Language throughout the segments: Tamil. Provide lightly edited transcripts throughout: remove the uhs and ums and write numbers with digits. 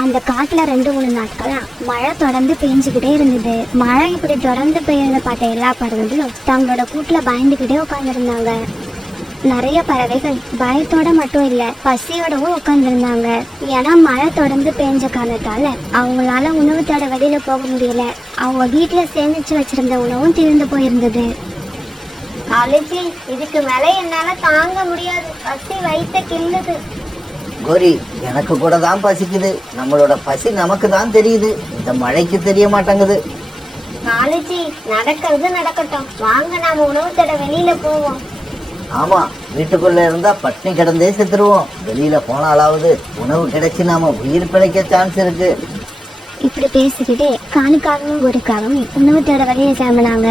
அந்த காட்டுல 2-3 நாட்களா மழை தொடர்ந்து பெஞ்சுக்கிட்டே இருந்தது. மழை இப்படி தொடர்ந்து பெய்யறத பார்த்த எல்லா பறவைகளும் தங்களோட கூட்டுல பயந்துகிட்டே உட்காந்துருந்தாங்க. நிறைய பறவைகள் பயத்தோட மட்டும் இல்ல, பசியோடவும் உட்காந்துருந்தாங்க. ஏன்னா மழை தொடர்ந்து பெஞ்ச காரணத்தால அவங்களால உணவு தேட வெளியில போக முடியல. அவங்க வீட்டுல சேமிச்சு வச்சிருந்த உணவும் தீர்ந்து போயிருந்தது. காலேஜி, இதுக்கு மேல என்னால தாங்க முடியாது, பசி வயித்த கிள்ளுது. கோரி, எனக்கு கூட தான் பசிக்குது. நம்மளோட பசி நமக்கு தான் தெரியுது, இந்த மழைக்கு தெரிய மாட்டேங்குது. காலேஜி, நடக்கிறது நடக்கட்டும், வாங்க நாம உணவு தேட வெளியில போவோம். ஆமா, வீட்டுக்குள்ள இருந்தா பட்னி கிடந்தே செத்துருவோம். வெளியில போனாலாவது உணவு கிடைச்சி நாம உயிர் பிழைக்க சான்ஸ் இருக்கு. இப்படி பேசிக்கிட்டே காலுக்காகவும் கோரிக்காகவும் உணவு தேட வெளியே கிளம்பினாங்க.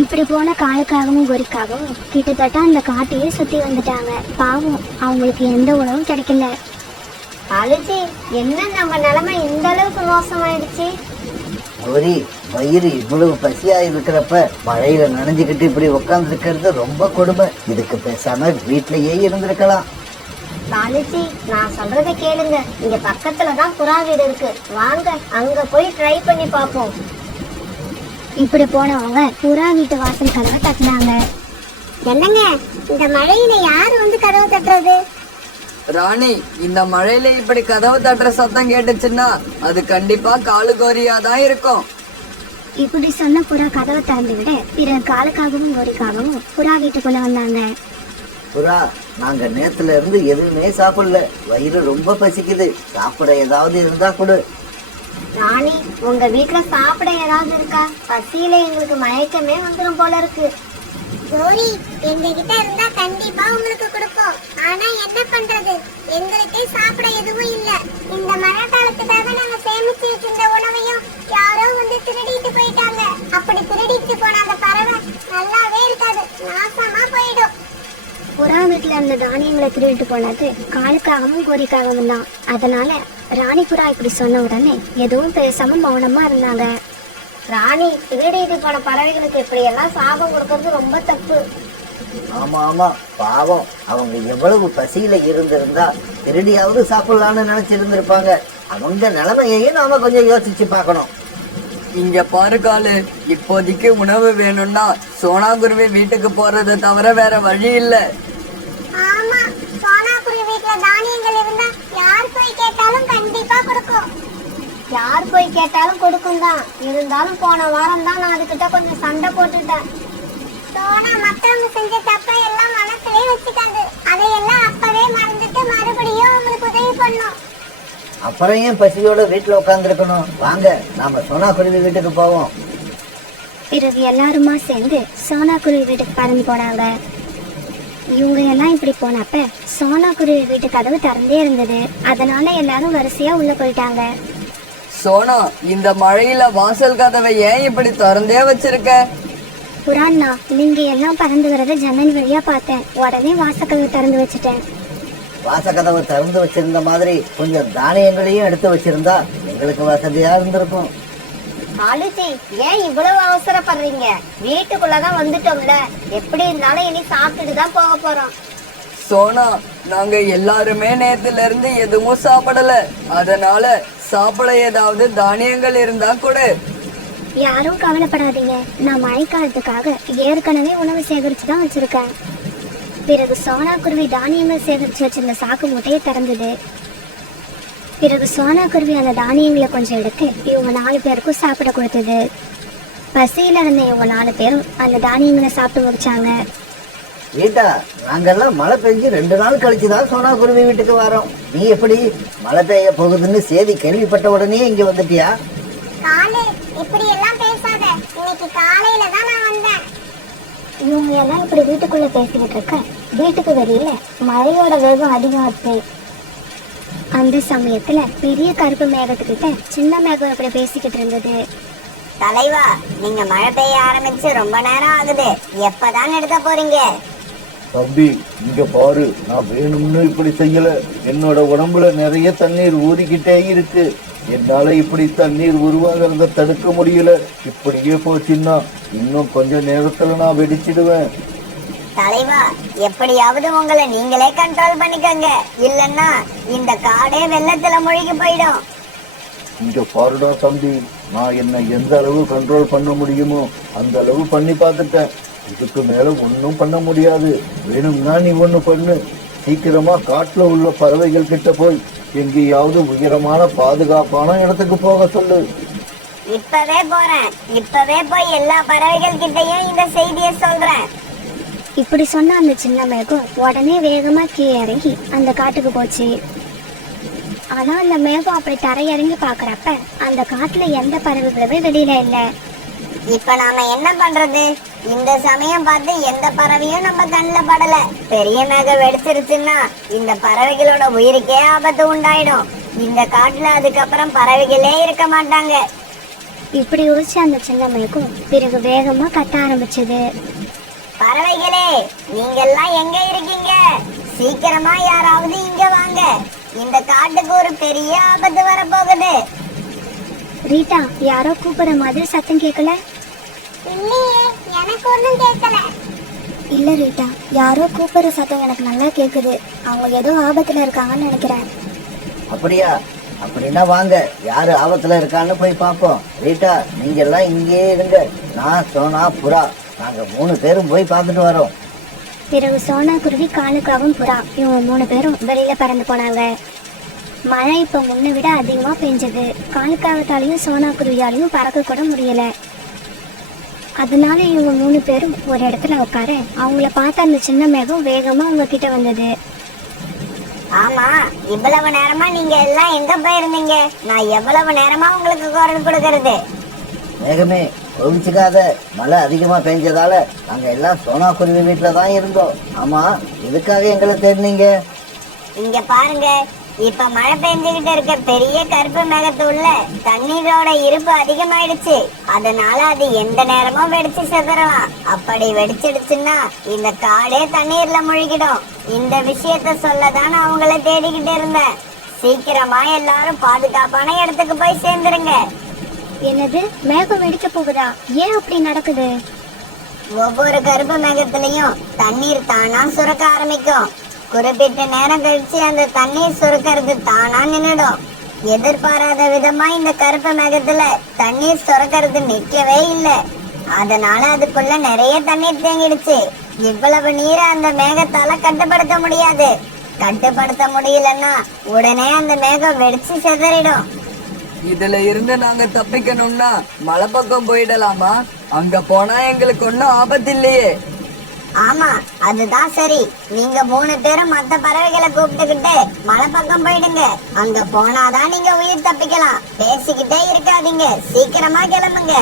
இப்படி போன காலுக்காகவும் கோரிக்காகவும் கிட்டத்தட்ட அந்த காட்டையே சுத்தி வந்துட்டாங்க. பாவம், அவங்களுக்கு எந்த உணவும் கிடைக்கல. காலேஜி, என்ன நம்ம நிலைமை இந்த அளவுக்கு மோசமாயிடுச்சு? கோரி, வயிறு இவ்வளவு பசியா இருக்கிறப்ப மழையில நனைஞ்சுக்கிட்டு இப்படி உட்கார்ந்து இருக்கிறது ரொம்ப கொடுமை. இதுக்கு பேசாம வீட்லயே இருந்திருக்கலாம். காலேஜி, நான் சொல்றத கேளுங்க, இங்க பக்கத்துலதான் புறா வீடு இருக்கு, வாங்க அங்க போய் ட்ரை பண்ணி பார்ப்போம். இப்படி போனவங்க புறா வீட்டு வாசல் கதவை தட்டினாங்க. என்னங்க, இந்த மழையில யாரு வந்து கதவு தட்டுறது? ராணி, இந்த மழையில இப்படி கதவு தட்டுற சத்தம் கேட்டுச்சுன்னா அது கண்டிப்பா காலுகோரியா தான் இருக்கும். இப்படி சொன்ன புறா கதவை திறந்து விட பிறகு காலுக்காகவும் கோரிக்காகவும் புறா வீட்டுக்குள்ள வந்தாங்க. புறா, நாங்க நேத்துல இருந்து எதுவுமே சாப்பிடல, வயிறு ரொம்ப பசிக்குது, சாப்பிட ஏதாவது இருந்தா கொடு. ராணி, உங்க வீட்டுல சாப்பிட ஏதாவது இருக்கா? பசியில எங்களுக்கு மயக்கமே வந்துடும் போல இருக்கு. கோரி, எங்க கிட்ட இருந்தா கண்டிப்பா உங்களுக்கு கொடுப்போம். ஆனா என்ன பண்றது, எங்களுக்கே சாப்பிட எதுவும் இல்ல. இந்த மழை காலத்துக்காக நாங்க சேமிச்சு வச்சிருந்த உணவையும் யாரோ வந்து திருடிட்டு போயிட்டாங்க. அப்படி திருடிட்டு போன அந்த பறவை நல்லாவே இருக்காது, நாசமா போயிடும். புறா வீட்டுல இருந்த தானியங்களை திருடிட்டு போனது காலுக்காகவும் கோரிக்காகவும் தான். அதனால ராணி புறா இப்படி சொன்ன உடனே எதுவும் பேசாம மௌனமா இருந்தாங்க. ராணி, திருடிட்டு போன பறவைகளுக்கு இப்படி எல்லாம் சாபம் கொடுக்கறது ரொம்ப தப்பு. ஆமா ஆமா, பாவம், அவங்க எவ்வளவு பசியில இருந்திருந்தா திருடியாவது சாப்பிடலான்னு நினைச்சிருந்திருப்பாங்க. அவங்க நிலைமையையும் நாம கொஞ்சம் யோசிச்சு பார்க்கணும். இங்க பாரு காலு, இப்போதைக்கு உணவு வேணும்னா சோனாகுருவி வீட்டுக்கு போறதை தவிர வேற வழி இல்ல. ஆமா, சோனாகுருவி வீட்டுல தானியங்கள் இருந்தா யார் போய் கேட்டாலும் கண்டிப்பா கொடுக்கும். யார் போய் கேட்டாலும் கொடுக்கும் தான். இருந்தாலும் போன வாரம் தான் நான் அதுகிட்ட கொஞ்சம் சண்டை போட்டுட்டேன். சோனா மத்தவங்க செஞ்ச தப்பை எல்லாம் மனசுலயே வச்சுட்டாங்க. அதையெல்லாம் அப்பவே மறந்துட்டு மறுபடியும் உங்களுக்கு உதவி பண்ணும். அப்புறம் ஏன் பசியோட வீட்டுல உட்காந்துருக்கணும்? வாங்க, நாம சோனாகுருவி வீட்டுக்கு போவோம். பிறகு எல்லாருமா சேர்ந்து சோனாகுருவி வீட்டுக்கு பறந்து போனாங்க. இவங்க எல்லாம் இப்படி போனப்ப சோனாகுருவி வீட்டு கதவு திறந்தே இருந்தது. அதனால எல்லாரும் வரிசையா உள்ள போயிட்டாங்க. சோனா, இந்த மழையில வாசல் கதவை ஏன் இப்படி திறந்தே வச்சிருக்க? புறாண்ணா, நீங்க எல்லாம் பறந்து வரத ஜன்னல் வழியா பார்த்தேன். உடனே வாசக்கதவு திறந்து வச்சுட்டேன். வாசக்கதவை திறந்து வச்சிருந்த மாதிரி கொஞ்சம் தானியங்களையும் எடுத்து வச்சிருந்தா எங்களுக்கு வசதியா இருந்திருக்கும். காலேஜி, ஏன் இவ்வளவு அவசரப்படுறீங்க? வீட்டுக்குள்ளதான் வந்துட்டோம்ல, எப்படி இருந்தாலும் இனி சாப்பிட்டுட்டு தான் போக போறோம். சோனா, நாங்க எல்லாருமே நேத்துல இருந்து எதுவும் சாப்பிடல, அதனால சாப்பிட ஏதாவது தானியங்கள் இருந்தா கொடு. யாரும் கவலைப்படாதீங்க, நான் மழைக்காலத்துக்காக ஏற்கனவே உணவு சேகரிச்சு தான் வச்சிருக்கேன். பிறகு சோனாகுருவி தானியங்கள் சேகரிச்சு வச்சிருந்த சாக்கு மூட்டையை திறந்தது. பிறகு சோனாகுருவி அந்த தானியங்களை கொஞ்சம் எடுத்து இவங்க 4 பேருக்கும் சாப்பிட கொடுத்தது. பசியில இருந்த இவங்க 4 பேரும் அந்த தானியங்களை சாப்பிட்டு முடிச்சாங்க. வீட்டா, நாங்கெல்லாம் மழை பெஞ்சு 2 நாள் கழிச்சுதான் சோனாகுருவி வீட்டுக்கு வரோம். நீ எப்படி மழை பெய்ய போகுதுன்னு செய்தி கேள்விப்பட்ட உடனே இங்க வந்துட்டியா? காலு, இப்படி எல்லாம் பேசாத. இன்னைக்கு காலையில தான் நான் வந்தேன். இவங்க எல்லாம் இப்படி வீட்டுக்குள்ள பேசிக்கிட்டு இருக்க வீட்டுக்கு வெளியில மழையோட வேகம் அதிகமாச்சு. அந்த சமயத்துல பெரிய கருப்பு மேகத்துக்கிட்ட சின்ன மேகம் இப்படி பேசிக்கிட்டு இருந்தது. தலைவா, நீங்க மழை பெய்ய ஆரம்பிச்சு ரொம்ப நேரம் ஆகுது, எப்பதான் நிறுத்த போறீங்க? தம்பி, இங்க பாரு, நான் வேணும்னு இப்படி செய்யல. என்னோட உடம்புல நிறைய தண்ணீர் ஊறிக்கிட்டே இருக்கு. என்னால இப்படி தண்ணீர் உருவாகிறத தடுக்க முடியல. இப்படியே போச்சுன்னா இன்னும் கொஞ்ச நேரத்துல நான் வெடிச்சிடுவேன். தலைவா, எப்படியாவது உங்களை நீங்களே கண்ட்ரோல் பண்ணிக்கங்க, இல்லன்னா இந்த காடே வெள்ளத்துல மூழ்கி போயிடும். இங்க பாருடா தம்பி, நான் என்ன எந்த அளவு கண்ட்ரோல் பண்ண முடியுமோ அந்த அளவு பண்ணி பார்த்துட்டேன். இதுக்கு மேல ஒன்றும் பண்ண முடியாது. வேணும்னா நீ ஒண்ணு பண்ணு. சீக்கிரமா காட்டுல உள்ள பறவைகள் கிட்ட போய் எங்கேயாவது உயரமான பாதுகாப்பான இடத்துக்கு போக சொல்லு. இப்பவே போறேன். இப்பவே போய் எல்லா பறவைகள் கிட்டயும் இந்த செய்தியை சொல்றேன். இப்படி சொன்ன அந்த சின்ன மேகம் உடனே வேகமா கீழே இறங்கி அந்த காட்டுக்கு போச்சு. ஆனா அந்த மேகம் அப்படி தரையிறங்கி பாக்குறப்ப அந்த காட்டுல எந்த பறவைகளுமே வெளியில இல்ல. இப்ப நாம என்ன பண்றது? இந்த சமயம் பார்த்து எந்த பறவையும் நம்ம கண்ணுல படல. பெரிய மேகம் வெடிச்சிருச்சுன்னா இந்த பறவைகளோட உயிருக்கே ஆபத்து உண்டாயிடும். இந்த காட்டுல அதுக்கப்புறம் பறவைகளே இருக்க மாட்டாங்க. இப்படி யோசிச்சு அந்த சின்ன மேகம் பிறகு வேகமா கத்த ஆரம்பிச்சது. பறவைகளே, நீங்கெல்லாம் எங்க இருக்கீங்க? சீக்கிரமா யாராவது இங்க வாங்க. இந்த காட்டுக்கு ஒரு பெரிய ஆபத்து வரப்போகுது. ரீட்டா, யாரோ கூப்பிடுற மாதிரி சத்தம் கேட்கல? இல்லையே, எனக்கு ஒண்ணும் கேட்கல. இல்ல ரீட்டா, யாரோ கூப்பிடுற சத்தம் எனக்கு நல்லா கேக்குது. அவங்க ஏதோ ஆபத்துல இருக்காங்கன்னு நினைக்கிறேன். அப்படியா? அப்படின்னா வாங்க, யாரு ஆபத்துல இருக்கான்னு போய் பார்ப்போம். ரீட்டா, நீங்க எல்லாம் இங்கேயே இருங்க. நான், சோனா, புறா, நாங்க 3 பேரும் போய் பார்த்துட்டு வரோம். பிறகு சோனா குருவி, காலுக்காவும் புறா இவங்க 3 பேரும் வெளியில பறந்து போனாங்க. மழை இப்ப முன்ன விட அதிகமா பெஞ்சது. காலுக்காவத்தாலையும் சோனா குருவியாலையும் பறக்க கூட முடியல. அதனால இவங்க 3 பேரும் ஒரு இடத்துல உட்கார அவங்கள பார்த்த அந்த சின்ன மேகம் வேகமா அவங்க கிட்ட வந்தது. ஆமா, இவ்வளவு நேரமா நீங்க எல்லாம் எங்க போயிருந்தீங்க? நான் எவ்வளவு நேரமா உங்களுக்கு குரல் கொடுக்கறது? மேகமே, கோவிச்சுக்காத. மழை அதிகமா பெஞ்சதால நாங்க எல்லாம் சோனா குருவி வீட்டுல தான் இருந்தோம். ஆமா, எதுக்காக எங்களை தேடினீங்க? இங்க பாருங்க, இப்ப மழை பெஞ்சுகிட்டு இருக்க பெரிய கருப்பு மேகத்து உள்ள தண்ணீரோட இருப்பு அதிகமாயிடுச்சு. அதனால அது எந்த நேரமும் வெடிச்சு செதறலாம். அப்படி வெடிச்சிடுச்சுன்னா இந்த காடே தண்ணீர்ல மூழ்கிடும். இந்த விஷயத்த சொல்லதான் நான் அவங்கள தேடிக்கிட்டு இருந்தேன். சீக்கிரமா எல்லாரும் பாதுகாப்பான இடத்துக்கு போய் சேர்ந்துருங்க. என்னது, மேகம் வெடிக்க போகுதா? ஏன் அப்படி நடக்குது? ஒவ்வொரு கருப்பு மேகத்திலையும் தண்ணீர் தானா சுரக்க ஆரம்பிக்கும். குறிப்பிட்ட நேரம் கழிச்சு அந்த தண்ணீர் சுரக்கிறது தானா நின்னுடும். எதிர்பாராத விதமா இந்த கருப்பு மேகத்துல தண்ணீர் சுரக்கிறது நிக்கவே இல்லை. அதனால அதுக்குள்ள நிறைய தண்ணீர் தேங்கிடுச்சு. இவ்வளவு நீரை அந்த மேகத்தால கட்டுப்படுத்த முடியாது. கட்டுப்படுத்த முடியலன்னா உடனே அந்த மேகம் வெடிச்சு செதறிடும். இதுல இருந்து நாங்க தப்பிக்கணும்னா மலை பக்கம் போயிடலாமா? அங்க போனா எங்களுக்கு ஒன்னும் ஆபத்து இல்லையே. ஆமா, அதுதான் சரி. நீங்க 3 பேரும் மத்த பறவைகளை கூப்பிட்டுக்கிட்டு மலை பக்கம் போயிடுங்க. அங்க போனாதான் நீங்க உயிர் தப்பிக்கலாம். பேசிக்கிட்டே இருக்காதீங்க, சீக்கிரமா கிளம்புங்க.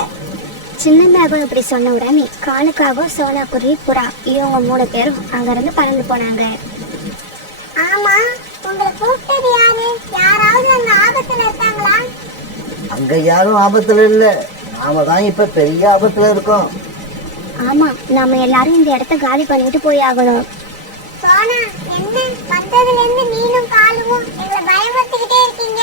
சின்ன மேகம் இப்படி சொன்ன உடனே காலுக்காவும் சோனா குருவி, புறா இவங்க 3 பேரும் அங்கிருந்து பறந்து போனாங்க. ஆமா, உங்களை கூப்பிட்டது யாரு? யாராவது அந்த ஆபத்துல இருக்காங்களா? அங்க யாரும் ஆபத்துல இல்ல. நாம தான் இப்ப பெரிய ஆபத்துல இருக்கோம். ஆமா, நாம எல்லாரும் இந்த இடத்த காலி பண்ணிட்டு போய் ஆகணும். சோனா, என்ன வந்ததுல இருந்து நீனும் காலுவும் எங்களை பயமுறுத்திக்கிட்டே இருக்கீங்க?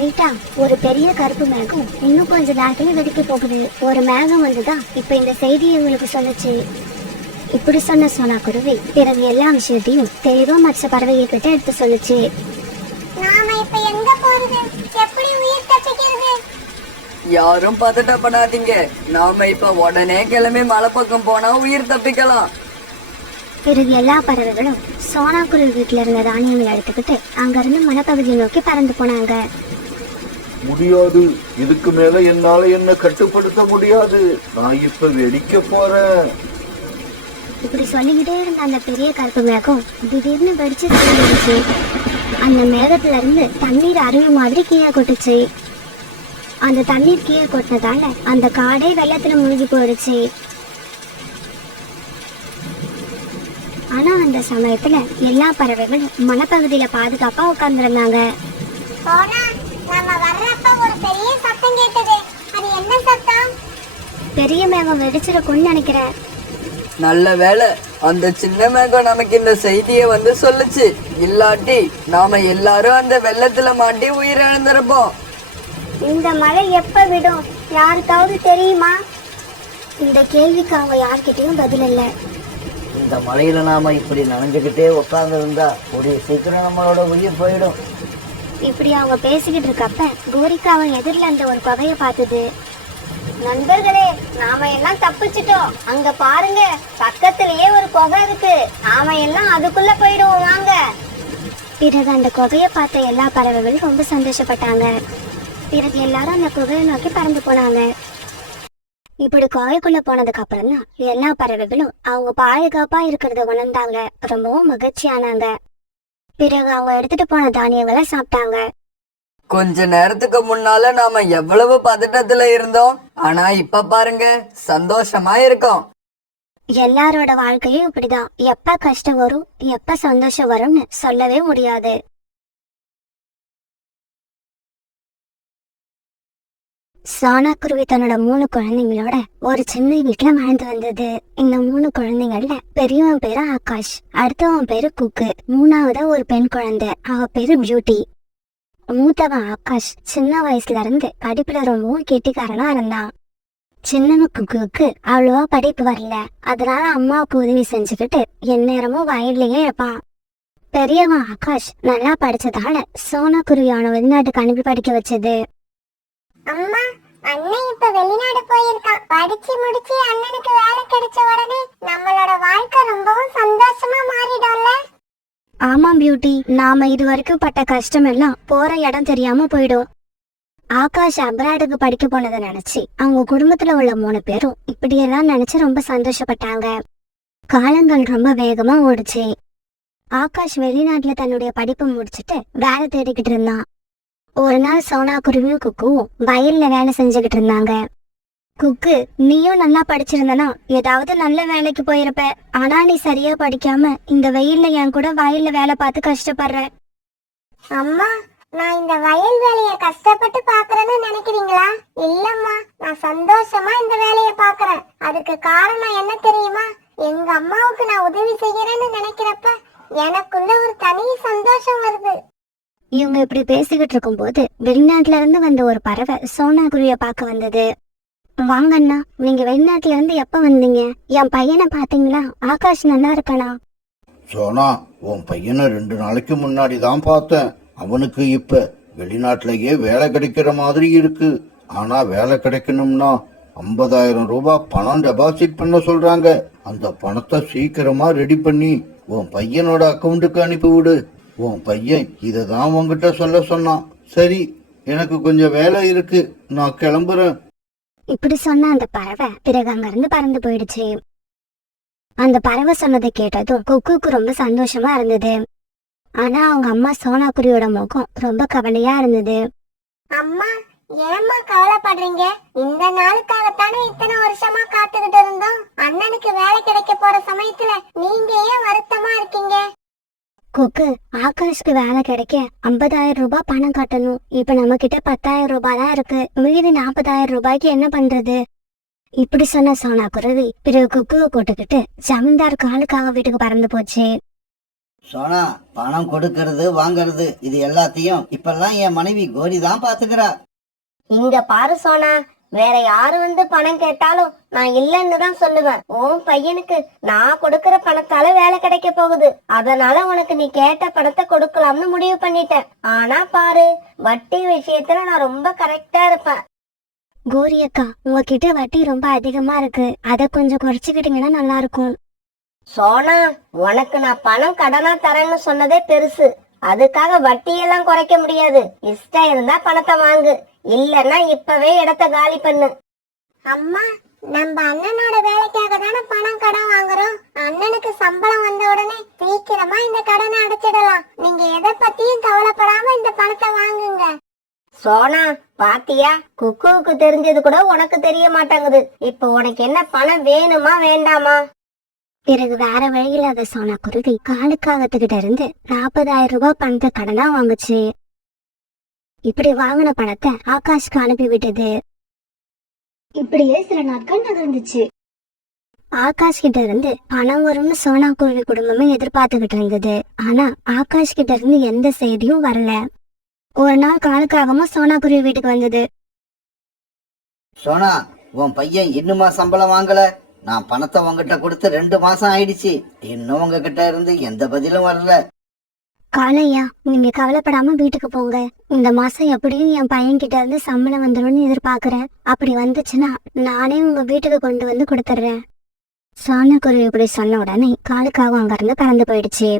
ரீட்டா, ஒரு பெரிய கருப்பு மேகம் இன்னும் கொஞ்ச நேரத்துல வெடிக்க போகுது. ஒரு மேகம் வந்துதான் இப்ப இந்த செய்தியை உங்களுக்கு சொல்லுச்சு. இப்படி சொன்ன சோனா குருவி பிறகு எல்லா விஷயத்தையும் தெளிவா மற்ற பறவைகள் கிட்ட எடுத்து சொல்லுச்சு. நாம இப்ப எங்க போறது? எப்படி உயிர் தப்பிக்கிறது? யாரும் பதட்டப்படாதீங்க. நாம இப்ப உடனே கிளம்பி மலை பக்கம் போனா உயிர் தப்பிக்கலாம். பிறகு எல்லா பறவைகளும் சோனா குருவி வீட்டுல இருந்த தானியங்களை எடுத்துக்கிட்டு அங்கிருந்து மலைப்பகுதியை நோக்கி பறந்து போனாங்க. முடியாது, இதுக்கு மேல என்னால என்ன கட்டுப்படுத்த முடியாது. நான் இப்ப வெடிக்க போறேன். இப்படி சொல்லிக்கிட்டே இருந்த அந்த பெரிய கருப்பு மேகம் திடீர்னு வெடிச்சு சேர்ந்துடுச்சு. அந்த மேகத்துல இருந்து தண்ணீர் அருவி மாதிரி கீழே கொட்டுச்சு. அந்த தண்ணீர் கீழே கொட்டினதால அந்த காடே வெள்ளத்துல மூழ்கி போயிடுச்சு. ஆனா அந்த சமயத்துல எல்லா பறவைகளும் மலைப்பகுதியில பாதுகாப்பா உட்கார்ந்துருந்தாங்க. சோனா, நம்ம வர்றப்ப ஒரு பெரிய சத்தம் கேட்டது. அது என்ன சத்தம்? பெரிய மேகம் வெடிச்சிருக்கும்னு நினைக்கிறேன். நல்ல வேளை அந்த சின்ன மேகம் நமக்கு இந்த செய்தியை வந்து சொல்லுச்சு. இல்லாட்டி நாம எல்லாரும் அந்த வெள்ளத்துல மாட்டி உயிரிழந்திருப்போம். இந்த மழை எப்ப விடும்? யாருக்காவது தெரியுமா? இந்த கேள்விக்கு அவங்க யார்கிட்டயும் பதில் இல்லை. இந்த மழையில நாம இப்படி நனைஞ்சுக்கிட்டே உட்கார்ந்து இருந்தா கூடிய சீக்கிரம் நம்மளோட உயிர் போயிடும். இப்படி அவங்க பேசிக்கிட்டு இருக்கப்ப கோரிக்கா அவன் எதிரில் அந்த ஒரு குகையை பார்த்தது. நண்பர்களே, நாம எல்லாம் தப்பிச்சிட்டோம். அங்க பாருங்க, பக்கத்திலேயே ஒரு குகை இருக்கு. நாம எல்லாம் அதுக்குள்ள போயிடுவோம் வாங்க. பிறகு அந்த குகையை பார்த்த எல்லா பறவைகளும் ரொம்ப சந்தோஷப்பட்டாங்க. பிறகு எல்லாரும் அந்த குகையை நோக்கி பறந்து போனாங்க. இப்படி குகைக்குள்ள போனதுக்கு அப்புறம் தான் எல்லா பறவைகளும் அவங்க பாதுகாப்பா இருக்கிறத உணர்ந்தாங்க. ரொம்பவும் மகிழ்ச்சியானாங்க. பிறகு அவங்க எடுத்துட்டு போன தானியங்களை சாப்பிட்டாங்க. கொஞ்ச நேரத்துக்கு முன்னால நாம எவ்வளவு பதட்டத்துல இருந்தோம், ஆனா இப்ப பாருங்க சந்தோஷமா இருக்கோம். எல்லாரோட வாழ்க்கையும் இப்படிதான். எப்ப கஷ்டம் வரும் எப்ப சந்தோஷம் வரும்னு சொல்லவே முடியாது. சோனா குருவி தன்னோட 3 குழந்தைங்களோட ஒரு சின்ன வீட்டுல வாழ்ந்து வந்தது. இந்த 3 குழந்தைங்கள்ல பெரியவன் பேரு ஆகாஷ், அடுத்தவன் பேரு குக்கு, 3ஆவதா ஒரு பெண் குழந்தை, அவ பேரு பியூட்டி. மூத்தவன் ஆகாஷ் சின்ன வயசுல இருந்து படிப்புல ரொம்பவும் கெட்டிக்காரனா இருந்தான். சின்னவன் குக்குவுக்கு அவ்வளவா படிப்பு வரல. அதனால அம்மாவுக்கு உதவி செஞ்சுக்கிட்டு எந்நேரமும் வயல்லயே இருப்பான். பெரியவன் ஆகாஷ் நல்லா படிச்சதால சோனா குருவியான வெளிநாட்டுக்கு அனுப்பி படிக்க வச்சது. அம்மா, அண்ணன் இப்ப வெளிநாடு போயிருக்கான். படிச்சு முடிச்சு அண்ணனுக்கு வேலை கிடைச்ச உடனே நம்மளோட வாழ்க்கை ரொம்பவும் சந்தோஷமா மாறிடும்ல. ஆமா பியூட்டி, நாம இது வரைக்கும் பட்ட கஷ்டம் எல்லாம் போற இடம் தெரியாம போயிடும். ஆகாஷ் அப்ராடுக்கு படிக்க போனதை நினைச்சு அவங்க குடும்பத்துல உள்ள 3 பேரும் இப்படியெல்லாம் நினைச்சு ரொம்ப சந்தோஷப்பட்டாங்க. காலங்கள் ரொம்ப வேகமா ஓடுச்சு. ஆகாஷ் வெளிநாட்டுல தன்னுடைய படிப்பை முடிச்சுட்டு வேலை தேடிக்கிட்டு இருந்தான். ஒரு நாள் சோனா குருவியும் குக்குவும் வயல்ல வேலை செஞ்சுக்கிட்டு இருந்தாங்க. குக்கு, நீயும் நல்லா படிச்சிருந்தனா ஏதாவது நல்ல வேலைக்கு போயிருப்ப. ஆனா நீ சரியா படிக்காம இந்த வெயில்ல என் கூட வயல்ல வேலை பார்த்து கஷ்டப்படுற. அம்மா, நான் இந்த வயல் வேலைய கஷ்டப்பட்டு பாக்குறேன்னு நினைக்கிறீங்களா? இல்லம்மா, நான் சந்தோஷமா இந்த வேலைய பாக்குறேன். அதுக்கு காரணம் என்ன தெரியுமா? எங்க அம்மாவுக்கு நான் உதவி செய்யறேன்னு நினைக்கிறப்ப எனக்குள்ள ஒரு தனி சந்தோஷம் வருது. இவங்க இப்படி பேசிக்கிட்டு இருக்கும் போது வெளிநாட்டுல இருந்து வந்த ஒரு பறவை சோனா குருவிய பார்க்க வந்தது. வாங்கண்ணா, நீங்க வெளிநாட்டுல இருந்து எப்ப வந்தீங்க? என் பையனை பாத்தீங்களா? ஆகாஷ் நல்லா இருக்கானா? சோனா, உன் பையனை 2 நாளைக்கு முன்னாடி தான் பார்த்தேன். அவனுக்கு இப்ப வெளிநாட்டிலேயே வேலை கிடைக்கிற மாதிரி இருக்கு. ஆனா வேலை கிடைக்கணும்னா 50,000 ரூபாய் பணம் டெபாசிட் பண்ண சொல்றாங்க. அந்த பணத்தை சீக்கிரமா ரெடி பண்ணி உன் பையனோட அக்கௌண்ட்டுக்கு அனுப்பி விடு. உன் பையன் இததான் உன்கிட்ட சொல்ல சொன்னான். சரி, எனக்கு கொஞ்சம் வேலை இருக்கு, நான் கிளம்புறேன். இப்படி சொன்ன அந்த பறவை பிறகு அங்க இருந்து பறந்து போயிடுச்சு. அந்த பறவை சொன்னதை கேட்டதும் குக்குக்கு ரொம்ப சந்தோஷமா இருந்தது. ஆனா அவங்க அம்மா சோனா குருவியோட முகம் ரொம்ப கவலையா இருந்தது. அம்மா, ஏம்மா கவலைப்படுறீங்க? இந்த நாளுக்காகத்தானே இத்தனை வருஷமா காத்துக்கிட்டு இருந்தோம். அண்ணனுக்கு வேலை கிடைக்க போற சமயத்துல நீங்க ஏன் வருத்தமா இருக்கீங்க? குக்கு, ஆகாஷ்க்கு வேலை கிடைக்க 50,000 ரூபாய் பணம் கட்டணும். இப்ப நம்ம கிட்ட 10,000 ரூபாய் தான் இருக்கு. மீதி 40,000 ரூபாய்க்கு என்ன பண்றது? இப்படி சொன்ன சோனா குருவி பிறகு குக்குவை கூட்டுக்கிட்டு ஜமீன்தார் காலுக்காக வீட்டுக்கு பறந்து போச்சு. சோனா, பணம் கொடுக்கறது வாங்கறது இது எல்லாத்தையும் இப்பெல்லாம் என் மனைவி கோரி தான் பாத்துக்கிறா. இங்க பாரு சோனா, வேற யாரு வந்து பணம் கேட்டாலும் நான் இல்லன்னு தான் சொல்லுவேன். உன் பையனுக்கு நான் கொடுக்கற பணத்தால வேலை கிடைக்க போகுது. அதனால உனக்கு நீ கேட்ட பணத்தை கொடுக்கலாம்னு முடிவு பண்ணிட்டேன். ஆனா பாரு, வட்டி விஷயத்துல நான் ரொம்ப கரெக்டா இருப்பேன். கோரி அக்கா, உங்ககிட்ட வட்டி ரொம்ப அதிகமா இருக்கு. அதை கொஞ்சம் குறைச்சிக்கிட்டீங்கன்னா நல்லா இருக்கும். சோனா, உனக்கு நான் பணம் கடனா தரேன்னு சொன்னதே பெருசு. அதுக்காக வட்டியெல்லாம் குறைக்க முடியாது. இஷ்டம் இருந்தா பணத்தை வாங்கு, இல்லன்னா இப்பவே இடத்த காலி பண்ணு. அம்மா, நம்ம அண்ணனோட வேலைக்காக தானே பணம் கடன் வாங்குறோம். அண்ணனுக்கு சம்பளம் வந்த உடனே சீக்கிரமா இந்த கடனை அடைச்சிடலாம். நீங்க எதை பத்தியும் கவலைப்படாம இந்த பணத்தை வாங்குங்க. சோனா, பாத்தியா, குக்குவுக்கு தெரிஞ்சது கூட உனக்கு தெரிய மாட்டேங்குது. இப்ப உனக்கு என்ன பணம் வேணுமா வேண்டாமா? பிறகு வேற வழியில அதை சோனா குருவி காலுக்காகத்துக்கிட்ட இருந்து 40,000 ரூபாய் பணத்தை கடனா வாங்குச்சு. இப்படி வாங்கின பணத்தை ஆகாஷ்க்கு அனுப்பி விட்டது. இப்படியே சில நாட்கள் நகர்ந்துச்சு. ஆகாஷ் கிட்ட இருந்து பணம் வரும்னு சோனா குருவி குடும்பமே எதிர்பார்த்துக்கிட்டு இருந்தது. ஆனா ஆகாஷ் கிட்ட இருந்து எந்த செய்தியும் வரல. ஒரு நாள் காலுக்காகமா சோனா குருவி வீட்டுக்கு வந்தது. சோனா, உன் பையன் இன்னுமா சம்பளம் வாங்கல? நான் பணத்தை உங்ககிட்ட கொடுத்து 2 மாசம் ஆயிடுச்சு. இன்னும் உங்ககிட்ட இருந்து எந்த பதிலும் வரல. காளையா, நீங்க கவலைப்படாம வீட்டுக்கு போங்க. இந்த மாசம் எப்படியும் என் பையன் கிட்ட இருந்து சம்பளம் வந்துடும்னு எதிர்பார்க்கறேன். அப்படி வந்துச்சுன்னா நானே உங்க வீட்டுக்கு கொண்டு வந்து கொடுத்துட்றேன். சோனாக்குருவி இப்படி சொன்ன உடனே காலுக்காவும் அங்கிருந்து பறந்து போயிடுச்சு.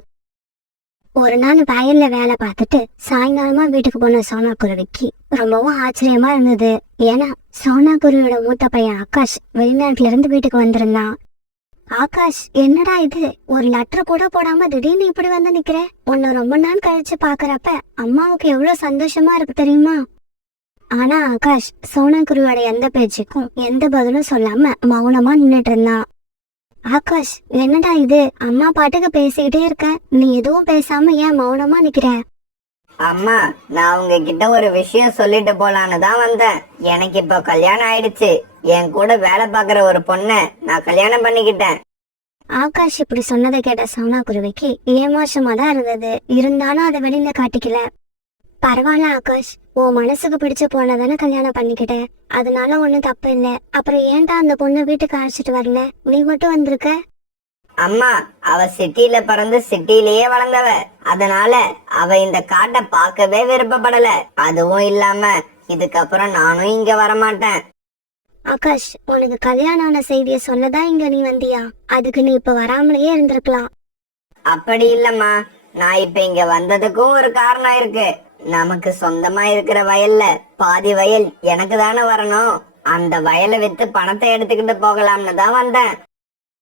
ஒரு நாள் வயல்ல வேலை பார்த்துட்டு சாயங்காலமா வீட்டுக்கு போன சோனாக்குருவிக்கு ரொம்பவும் ஆச்சரியமா இருந்தது. ஏன்னா சோனாக்குருவியோட மூத்த பையன் ஆகாஷ் வெளிநாட்டுல இருந்து வீட்டுக்கு வந்திருந்தான். ஆகாஷ், என்னடா இது, ஒரு லெட்டர் கூட போடாம திடீர்னு இப்படி வந்து நிக்கிற? உன்னை ரொம்ப நாள் கழிச்சு பாக்குறப்ப அம்மாவுக்கு எவ்வளவு சந்தோஷமா இருக்கு தெரியுமா? ஆனா ஆகாஷ் சோனாக்குருவியோட எந்த பேச்சுக்கும் எந்த பதிலும் சொல்லாம மௌனமா நின்னுட்டு இருந்தான். ஆகாஷ், என்னடா இது, அம்மா பாட்டுக்கு பேசிக்கிட்டே இருக்க, நீ எதுவும் பேசாம ஏன் மௌனமா நிக்கிற? அம்மா, நான் உங்ககிட்ட ஒரு விஷயம் சொல்லிட்டு போலான்னு தான் வந்தேன். எனக்கு இப்போ கல்யாணம் ஆயிடுச்சு. என் கூட வேலை பார்க்குற ஒரு பொண்ணை நான் கல்யாணம் பண்ணிக்கிட்டேன். ஆகாஷ் இப்படி சொன்னதை கேட்ட சோனாக்குருவிக்கு ஏமாற்றமா தான் இருந்தது. இருந்தாலும் அதை வெளியில காட்டிக்கல. பரவாயில்ல ஆகாஷ், உன் மனசுக்கு பிடிச்ச பொண்ணை தானே கல்யாணம் பண்ணிக்கிட்ட, அதனால ஒண்ணும் தப்பு இல்ல. அப்புறம் ஏன்டா அந்த பொண்ணை வீட்டுக்கு அழைச்சிட்டு வரல, நீ மட்டும் வந்திருக்க? அம்மா, அவ சிட்டில பிறந்து சிட்டிலேயே வளர்ந்தவ. அதனால அவ இந்த காட்டை பார்க்கவே விருப்பப்படல. அதுவும் இல்லாம இதுக்கப்புறம் நானும் இங்க வரமாட்டேன். ஆகாஷ், உனக்கு கல்யாணம் ஆன செய்திய சொல்லதான் இங்க நீ வந்தியா? அதுக்கு நீ இப்ப வராமலேயே இருந்திருக்கலாம். அப்படி இல்லம்மா, நான் இப்ப இங்க வந்ததுக்கும் ஒரு காரணம் இருக்கு. நமக்கு சொந்தமா இருக்கிற வயல்ல பாதி வயல் எனக்கு தானே வரணும். அந்த வயலை வித்து பணத்தை எடுத்துக்கிட்டு போகலாம்னு தான் வந்தேன்.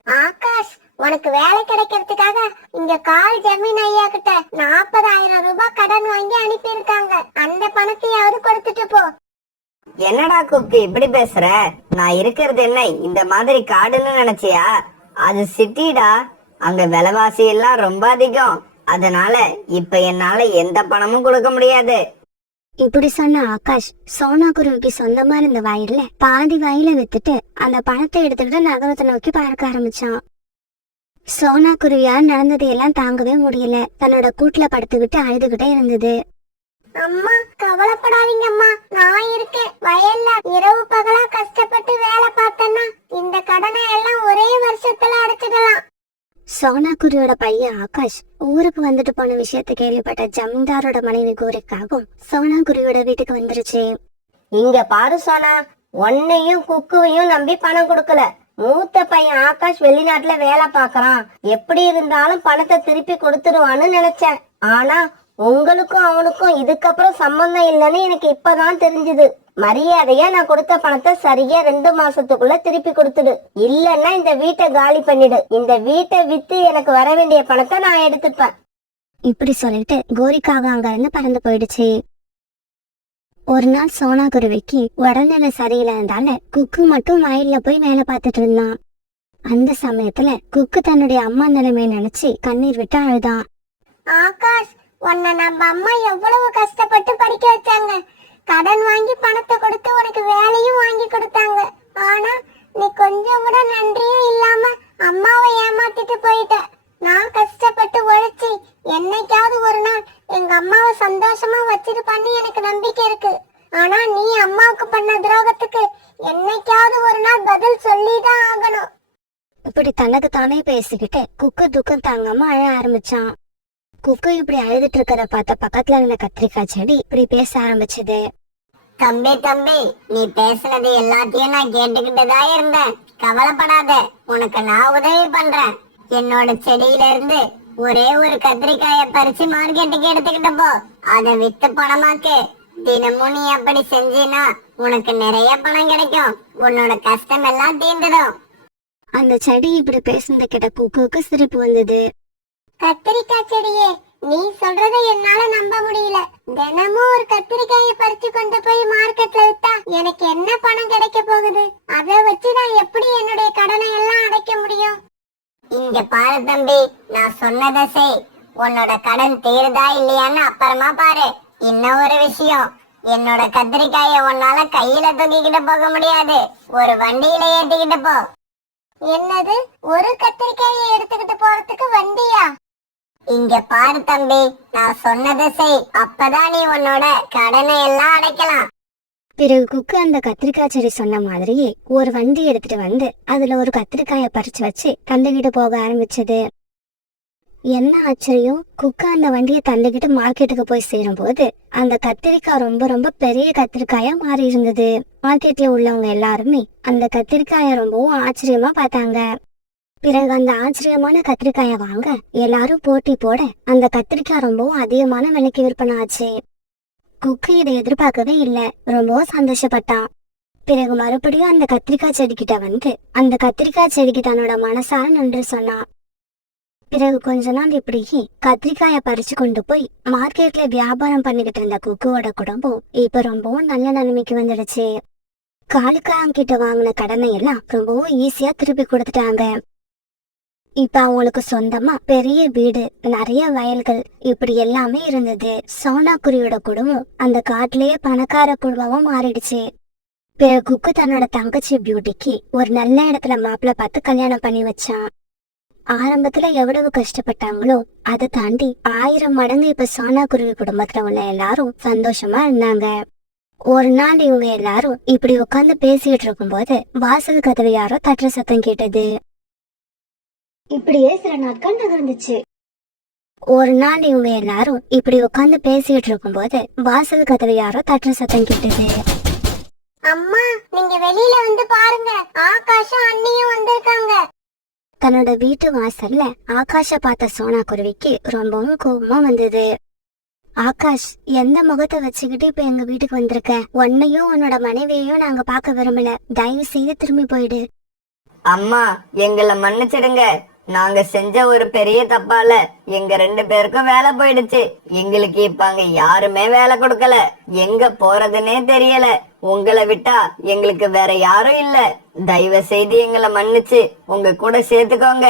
ஆகாஷ், உனக்கு வேலை கிடைக்கிறதுக்காக இங்க கால் ஜமீன் ஐயா கிட்ட 40,000 ரூபாய் கடன் வாங்கி அனுப்பி இருக்காங்க. அந்த பணத்தையாவது கொடுத்துட்டு போ. என்னடா குக்கு இப்படி பேசுற? நான் இருக்கிறது என்ன இந்த மாதிரி காடுன்னு நினைச்சியா? அது சிட்டிடா. அங்க விலைவாசி எல்லாம் ரொம்ப அதிகம். அதனால இப்ப என்னால எந்த பணமும் கொடுக்க முடியாது. இப்படி சொன்ன ஆகாஷ் சோனாக்குருவிக்கு சொந்தமா இருந்த வயல்ல பாதி வயலை வித்துட்டு அந்த பணத்தை எடுத்துக்கிட்டு நகரத்தை நோக்கி பார்க்க ஆரம்பிச்சான். சோனாக்குருவியா நடந்ததையெல்லாம் தாங்கவே முடியல. தன்னோட கூட்டுல படுத்துக்கிட்டு அழுதுகிட்டே இருந்தது. அம்மா, கவலைப்படாதீங்க அம்மா, நான் இருக்கேன். வயல்ல இரவு பகலா கஷ்டப்பட்டு வேலை பார்த்தேன்னா இந்த கடனை எல்லாம் ஒரே வருஷத்துல அடைச்சிடலாம். சோனாக்குருவியோட பையன் ஆகாஷ் ஊருக்கு வந்துட்டு போன விஷயத்த கேள்விப்பட்ட ஜமீன்தாரோட மனைவி கோரிக்காகவும் சோனாக்குருவியோட வீட்டுக்கு வந்துருச்சு. இங்க பாரு சோனா, உன்னையும் குக்குவையும் நம்பி பணம் கொடுக்கல. மூத்த பையன் ஆகாஷ் வெளிநாட்டுல வேலை பாக்குறான். எப்படி இருந்தாலும் பணத்தை திருப்பி கொடுத்துருவான்னு நினைச்சேன். ஆனா உங்களுக்கும் அவனுக்கும் இதுக்கப்புறம் சம்பந்தம் இல்லைன்னு எனக்கு இப்பதான் தெரிஞ்சது. மரியாதையா நான் கொடுத்த பணத்தை சரியா 2 மாசத்துக்குள்ள திருப்பி கொடுத்துடு. இல்லன்னா இந்த வீட்டை காலி பண்ணிடு. இந்த வீட்டை வித்து எனக்கு வர வேண்டிய பணத்தை நான் எடுத்துப்பேன். இப்படி சொல்லிட்டு கோரிக்காக அங்க இருந்து பறந்து போயிடுச்சு. ஒரு நாள் சோனாக்குருவிக்கு உடல்நிலை சரியில்லாததால குக்கு மட்டும் வயல்ல போய் வேலை பார்த்துட்டு இருந்தான். அந்த சமயத்துல குக்கு தன்னுடைய அம்மா நிலைமையை நினைச்சு கண்ணீர் விட்டு அழுதான். ஆகாஷ், உன்னை நம்ம அம்மா எவ்வளவு கஷ்டப்பட்டு படிக்க வச்சாங்க. கடன் வாங்கி பணத்தை கொடுத்து உனக்கு வேலையும் வாங்கி கொடுத்தாங்க. ஆனா நீ கொஞ்சம் கூட நன்றியும் இல்லாம அம்மாவை ஏமாத்திட்டு போயிட்ட. நான் கஷ்டப்பட்டு உழைச்சி என்னைக்காவது ஒரு நாள் எங்க அம்மாவை சந்தோஷமா வச்சிருப்பான்னு எனக்கு நம்பிக்கை இருக்கு. ஆனா நீ அம்மாவுக்கு பண்ண துரோகத்துக்கு என்னைக்காவது ஒரு நாள் பதில் சொல்லிதான் ஆகணும். இப்படி தனக்கு தானே பேசிக்கிட்டு குக்கு துக்கம் தாங்காம அழ ஆரம்பிச்சான். குக்கு இப்படி அழுதுட்டு இருக்கத பார்த்த பக்கத்துல இருந்த கத்திரிக்காய் செடி இப்படி பேச ஆரம்பிச்சது. தம்பி, நீ பேசுனது எல்லாத்தையும் நான் கேட்டுக்கிட்டுதான் இருந்தேன். கவலைப்படாத, உனக்கு நான் உதவி பண்றேன். என்னோட செடியில இருந்து ஒரே ஒரு கத்திரிக்காய பறிச்சு மார்க்கெட்டுக்கு எடுத்துக்கிட்டு போ. அதை வித்து பணமாக்கு. தினமும் நீ அப்படி செஞ்சினா உனக்கு நிறைய பணம் கிடைக்கும். உன்னோட கஷ்டம் எல்லாம் தீர்ந்துடும். அந்த செடி இப்படி பேசுனதை கேட்ட குக்குக்கு சிரிப்பு வந்தது. கத்திரிக்காய் செடியே, நீ சொல்றதை என்னால நம்ப முடியல. தினமும் ஒரு கத்திரிக்காயை பறிச்சு கொண்டு போய் மார்க்கெட்ல வித்தா எனக்கு என்ன பணம் கிடைக்க போகுது? அதை வச்சு நான் எப்படி என்னுடைய கடனை எல்லாம் அடைக்க முடியும்? இங்க பாரு தம்பி, நான் சொன்னதை செய். உன்னோட கடன் தீருதா இல்லையான்னு அப்புறமா பாரு. இன்னும் ஒரு விஷயம், என்னோட கத்திரிக்காயை உன்னால கையில தூக்கிக்கிட்டு போக முடியாது. ஒரு வண்டியில ஏத்திக்கிட்டு போ. என்னது, ஒரு கத்திரிக்காயை எடுத்துக்கிட்டு போறதுக்கு வண்டியா? இங்க பாரு தம்பி, நான் சொன்னதை செய். அப்பதான் நீ உன்னோட கடனை எல்லாம் அடைக்கலாம். பிறகு குக்கு அந்த கத்திரிக்காய் செடி சொன்ன மாதிரியே ஒரு வண்டி எடுத்துட்டு வந்து அதுல ஒரு கத்திரிக்காய பறிச்சு வச்சு தந்துகிட்டு போக ஆரம்பிச்சது. என்ன ஆச்சரியம், குக்கு அந்த வண்டியை தள்ளிக்கிட்டு மார்க்கெட்டுக்கு போய் சேரும் போது அந்த கத்திரிக்காய் ரொம்ப ரொம்ப பெரிய கத்திரிக்காயா மாறி இருந்தது. மார்க்கெட்ல உள்ளவங்க எல்லாருமே அந்த கத்திரிக்காய ரொம்பவும் ஆச்சரியமா பார்த்தாங்க. பிறகு அந்த ஆச்சரியமான கத்திரிக்காய வாங்க எல்லாரும் போட்டி போட அந்த கத்திரிக்காய் ரொம்பவும் அதிகமான விலைக்கு விற்பனை ஆச்சு. குக்கு இதை எதிர்பார்க்கவே இல்லை, ரொம்பவும் சந்தோஷப்பட்டான். பிறகு மறுபடியும் அந்த கத்திரிக்காய் செடிக்கிட்ட வந்து அந்த கத்திரிக்காய் செடிக்கு தன்னோட மனசார நன்றி சொன்னான். பிறகு கொஞ்ச நாள் இப்படி கத்திரிக்காய பறிச்சு கொண்டு போய் மார்க்கெட்ல வியாபாரம் பண்ணிக்கிட்டு இருந்த குக்குவோட குடும்பம் இப்ப ரொம்பவும் நல்ல நிலைமைக்கு வந்துடுச்சு. காலுக்காரங்க கிட்ட வாங்கின கடனை எல்லாம் ரொம்பவும் ஈஸியா திருப்பி கொடுத்துட்டாங்க. இப்ப அவங்களுக்கு சொந்தமா பெரிய வீடு, நிறைய வயல்கள் இப்படி எல்லாமே இருந்தது. சோனா குருவியோட குடும்பம் அந்த காட்டிலேயே பணக்கார குடும்பமும் மாறிடுச்சு. பிறகு குக்கு தன்னோட தங்கச்சி பியூட்டிக்கு ஒரு நல்ல இடத்துல மாப்பிள்ள பார்த்து கல்யாணம் பண்ணி வச்சான். ஆரம்பத்துல எவ்வளவு கஷ்டப்பட்டாங்களோ அதை தாண்டி 1000 மடங்கு இப்ப சோனா குருவி குடும்பத்துல உள்ள எல்லாரும் சந்தோஷமா இருந்தாங்க. ஒரு நாள் இவங்க எல்லாரும் இப்படி உட்கார்ந்து பேசிட்டு இருக்கும்போது வாசல் கதவு யாரோ தட்டுற சத்தம் கேட்டது. இப்படியே சில நாட்கள் நகர்ந்துச்சு. ஒரு நாள் இவங்க எல்லாரும் இப்படி உட்கார்ந்து பேசிட்டு இருக்கும்போது வாசல் கதவு யாரோ தட்டுற சத்தம் கேட்டது. அம்மா, நீங்க வெளியில வந்து பாருங்க, ஆகாஷும் அண்ணியும் வந்திருக்காங்க. தன்னோட வீட்டு வாசல்ல ஆகாஷ பார்த்த சோனா குருவிக்கு ரொம்பவும் கோபமா வந்தது. ஆகாஷ், எந்த முகத்தை வச்சுக்கிட்டு இப்ப எங்க வீட்டுக்கு வந்திருக்க? உன்னையும் உன்னோட மனைவியையும் நாங்க பார்க்க விரும்பல, தயவு செய்து திரும்பி போயிடு. அம்மா, எங்களை மன்னிச்சிடுங்க. நாங்க செஞ்ச ஒரு பெரிய தப்பால எங்க 2 பேருக்கும் வேலை போயிடுச்சு. எங்களுக்கு இப்ப அங்க யாருமே வேலை கொடுக்கல, எங்க போறதுன்னே தெரியல. உங்களை விட்டா எங்களுக்கு வேற யாரும் இல்ல. தயவு செய்து எங்களை மன்னிச்சு உங்க கூட சேர்த்துக்கோங்க.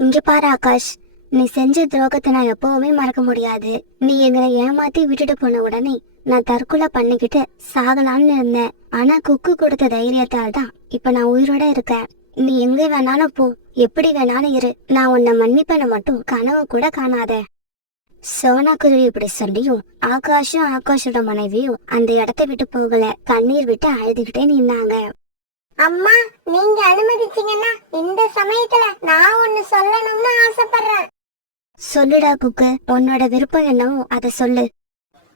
இங்க பாரு ஆகாஷ், நீ செஞ்ச துரோகத்தை நான் எப்பவுமே மறக்க முடியாது. நீ எங்களை ஏமாத்தி விட்டுட்டு போன உடனே நான் தற்கொலை பண்ணிக்கிட்டு சாகலாம்னு இருந்தேன். ஆனா குக்கு கொடுத்த தைரியத்தால் தான் இப்ப நான் உயிரோட இருக்கேன். நீ எங்க வேணாலும் போ, எப்படி வேணாலும் இரு, நான் உன்னை மன்னிப்பேன்னு மட்டும் கனவு கூட காணாத. சோனா குருவி இப்படி சொல்லியும் ஆகாஷும் ஆகாஷோட மனைவியும் அந்த இடத்தை விட்டு போகல, கண்ணீர் விட்டு அழுதுகிட்டே நின்னாங்க. அம்மா, நீங்க அனுமதிச்சீங்கன்னா இந்த சமயத்துல நான் ஒண்ணு சொல்லணும்னு ஆசைப்படுறேன். சொல்லுடா குக்கு, உன்னோட விருப்பம் என்னவோ அதை சொல்லு.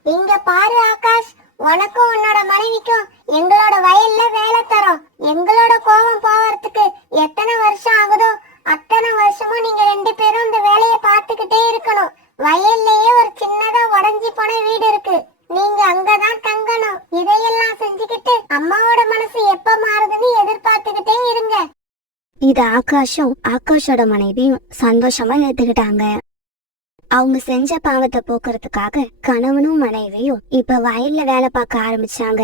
இங்க பாரு ஆகாஷ், உனக்கும் உன்னோட மனைவிக்கும் எங்களோட வயல்ல வேலை தரோம். எங்களோட கோபம் போவதுக்கு எத்தனை வருஷம் ஆகுதோ அத்தனை வருஷமும் நீங்க 2 பேரும் இந்த வேலையை பார்த்துக்கிட்டே இருக்கணும். வயல்லையே ஒரு சின்னதா உடைஞ்சி போன வீடு இருக்கு, நீங்க அங்கதான் தங்கணும். இதையெல்லாம் செஞ்சுக்கிட்டு அம்மாவோட மனசு எப்ப மாறுதுன்னு எதிர்பார்த்துக்கிட்டே இருங்க. இது ஆகாஷும் ஆகாஷோட மனைவியும் சந்தோஷமா ஏத்துக்கிட்டாங்க. அவங்க செஞ்ச பாவத்தை போக்குறதுக்காக கணவனும் மனைவியும் இப்ப வயல்ல வேலை பார்க்க ஆரம்பிச்சாங்க.